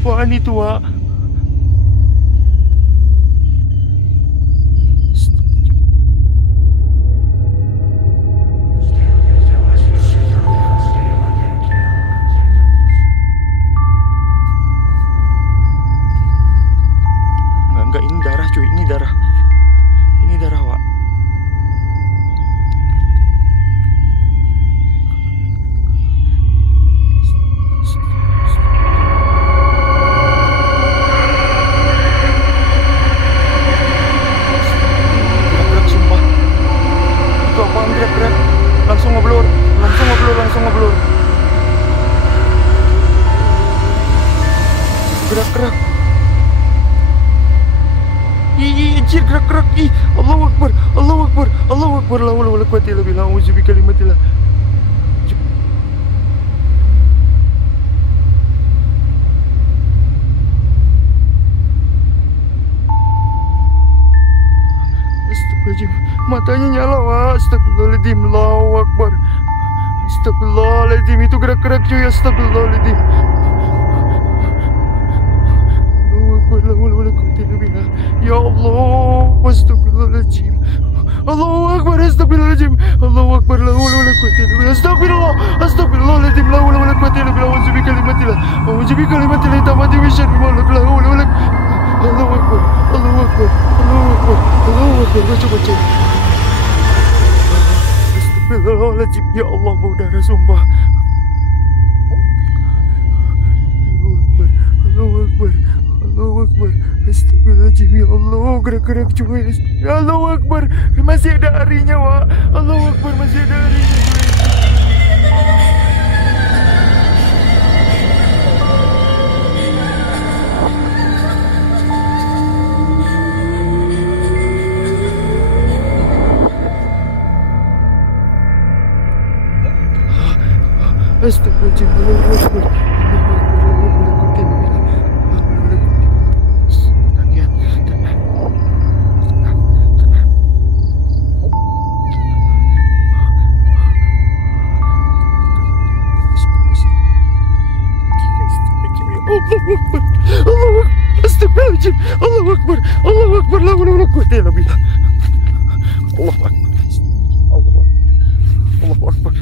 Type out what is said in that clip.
Apaan itu, Wak? Enggak, ini darah cuy, ini darah. Ini darah, Wak. Gerak-gerak sumpah. Itu apaan gerak-gerak? Langsung ngeblur. Gerak-gerak. Anjir, gerak-gerak. Allahu Akbar. La haula wala quwwata illa billah. A'udzu bikalimatillah. Astagfirullahaladzim. Matanya nyala, Wak. Astagfirullahaladzim. Allahu Akbar. Astagfirullahaladzim. Itu gerak-gerak cuy. Astagfirullahaladzim. La haula wala quwwata illa billah. Ya Allah, astagfirullahaladzim. Allahu Akbar, astagfirullahaladzim. Allahu Akbar, la haula wala quwwata illa billah. Astagfirullahaladzim. La haula wala quwwata illa billah. A'udzu bikalimatillah tammati min syarri ma khalaq. La haula wala. Allahu Akbar. Baca. Astagfirullahaladzim. Ya Allah, bau darah sumpah. Allahu Akbar. Astagfirullahaladzim. Ya Allah, gerak-gerak cuy. Allahu Akbar. Masih ada harinya, Wak. Allahu Akbar, masih ada harinya cuy. Astagfirullahaladzim. Allahu Akbar. Astagfirullahaladzim. Allahu Akbar. La haula wala quwwata illa billah. Allahu Akbar.